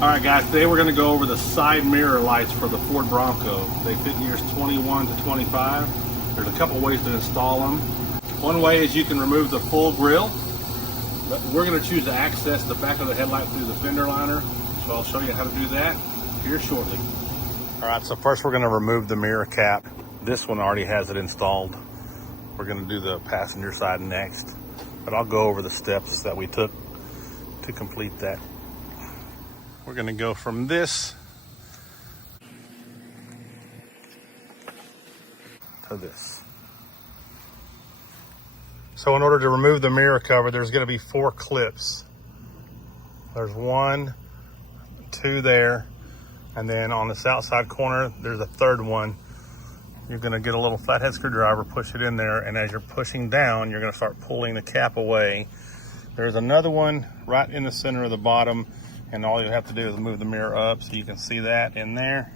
Alright guys, today we're going to go over the side mirror lights for the Ford Bronco. They fit in years 21 to 25. There's a couple ways to install them. One way is you can remove the full grille, but we're going to choose to access the back of the headlight through the fender liner. So I'll show you how to do that here shortly. Alright, so first we're going to remove the mirror cap. This one already has it installed. We're going to do the passenger side next, but I'll go over the steps that we took to complete that. We're going to go from this to this. So in order to remove the mirror cover, there's going to be 4 clips. There's 1, 2 there, and then on this outside corner, there's a 3rd one. You're going to get a little flathead screwdriver, push it in there, and as you're pushing down, you're going to start pulling the cap away. There's another one right in the center of the bottom, and all you have to do is move the mirror up so you can see that in there.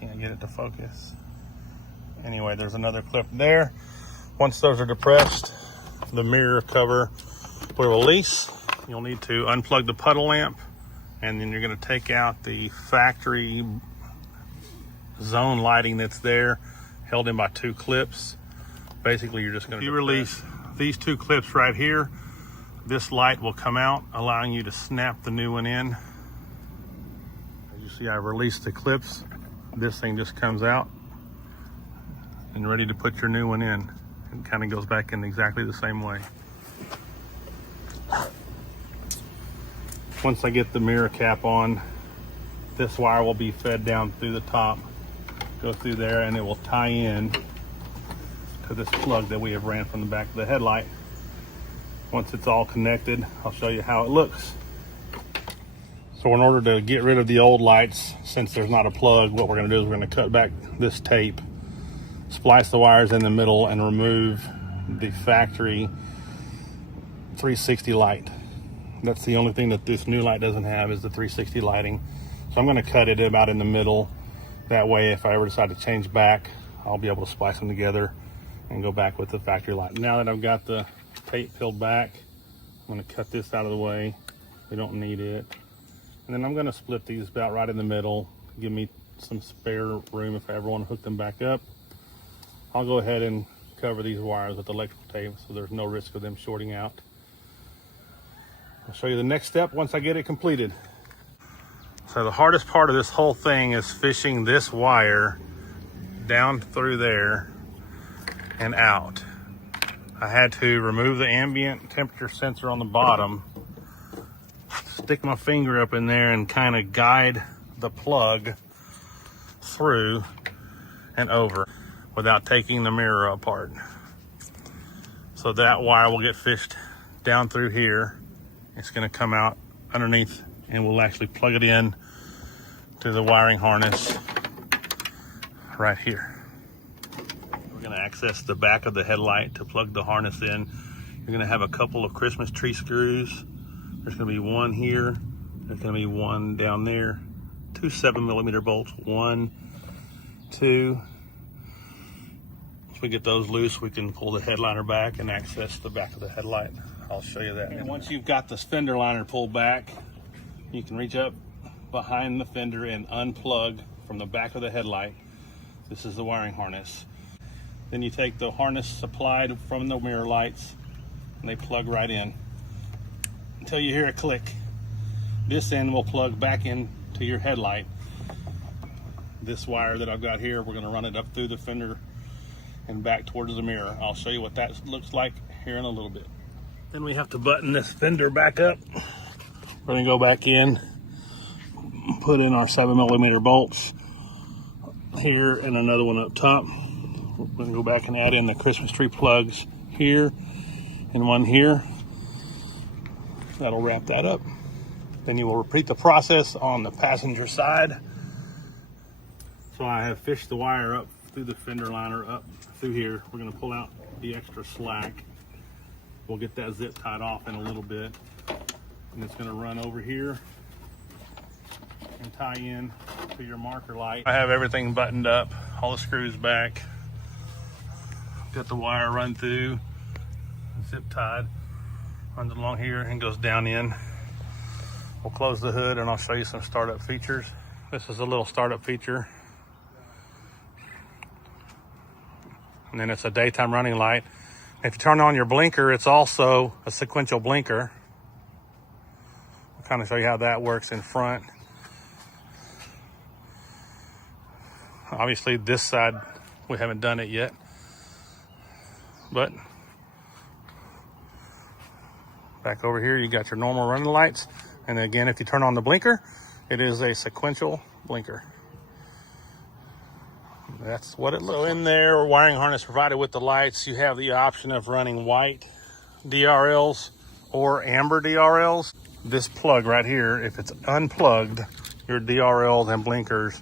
Can't get it to focus. Anyway, there's another clip there. Once those are depressed, the mirror cover will release. You'll need to unplug the puddle lamp, and then you're going to take out the factory zone lighting that's there, held in by 2 clips. Basically, you're just going to release these 2 clips right here. This light will come out, allowing you to snap the new one in. As you see, I released the clips. This thing just comes out and ready to put your new one in. It kind of goes back in exactly the same way. Once I get the mirror cap on, this wire will be fed down through the top, go through there, and it will tie in to this plug that we have ran from the back of the headlight. Once it's all connected, I'll show you how it looks. So in order to get rid of the old lights, since there's not a plug, what we're going to do is we're going to cut back this tape, splice the wires in the middle, and remove the factory 360 light. That's the only thing that this new light doesn't have, is the 360 lighting. So I'm going to cut it about in the middle. That way, if I ever decide to change back, I'll be able to splice them together and go back with the factory light. Now that I've got the tape peeled back, I'm going to cut this out of the way. We don't need it. And then I'm going to split these about right in the middle, give me some spare room if I ever want to hook them back up. I'll go ahead and cover these wires with electrical tape so there's no risk of them shorting out. I'll show you the next step once I get it completed. So the hardest part of this whole thing is fishing this wire down through there and out. I had to remove the ambient temperature sensor on the bottom, stick my finger up in there and kind of guide the plug through and over without taking the mirror apart. So that wire will get fished down through here. It's going to come out underneath and we'll actually plug it in to the wiring harness right here. We're going to access the back of the headlight to plug the harness in. You're going to have a couple of Christmas tree screws. There's going to be one here. There's going to be one down there. 2 7mm bolts. 1, 2. Once we get those loose, we can pull the headliner back and access the back of the headlight. I'll show you that. And once you've got the fender liner pulled back, you can reach up behind the fender and unplug from the back of the headlight. This is the wiring harness. Then you take the harness supplied from the mirror lights and they plug right in until you hear a click. This end will plug back into your headlight. This wire that I've got here, we're going to run it up through the fender and back towards the mirror. I'll show you what that looks like here in a little bit. Then we have to button this fender back up. We're going to go back in, put in our 7mm bolts here and another one up top. We're going to go back and add in the Christmas tree plugs here and one here. That'll wrap that up. Then you will repeat the process on the passenger side. So I have fished the wire up through the fender liner up through here. We're going to pull out the extra slack. We'll get that zip tied off in a little bit. And it's going to run over here and tie in to your marker light. I have everything buttoned up, all the screws back. Got the wire run through, zip tied, runs along here and goes down in. We'll close the hood and I'll show you some startup features. This is a little startup feature. And then it's a daytime running light. If you turn on your blinker, it's also a sequential blinker. I'll kind of show you how that works in front. Obviously this side, we haven't done it yet. But back over here, you got your normal running lights. And again, if you turn on the blinker, it is a sequential blinker. That's what it looks like. So in there, wiring harness provided with the lights, you have the option of running white DRLs or amber DRLs. This plug right here, if it's unplugged, your DRLs and blinkers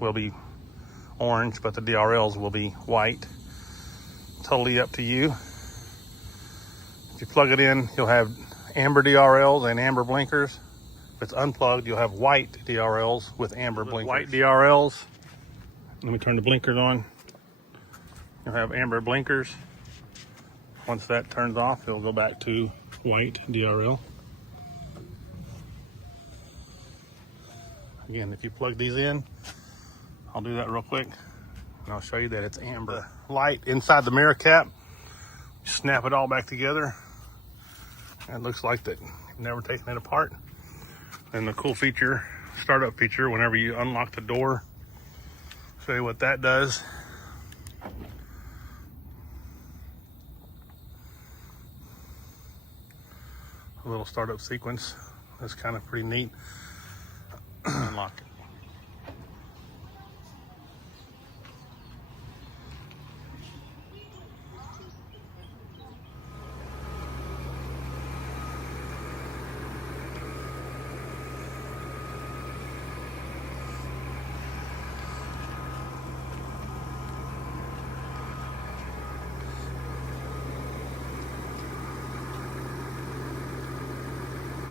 will be orange, but the DRLs will be white. Totally up to you. If you plug it in, you'll have amber DRLs and amber blinkers. If it's unplugged, you'll have white DRLs with amber blinkers. White DRLs. Let me turn the blinkers on. You'll have amber blinkers. Once that turns off, it'll go back to white DRL. Again, if you plug these in, I'll do that real quick, and I'll show you that it's amber. Light inside the mirror cap, snap it all back together. And it looks like that you've never taken it apart. And the cool feature, startup feature, whenever you unlock the door, show you what that does. A little startup sequence. That's kind of pretty neat. Unlock it.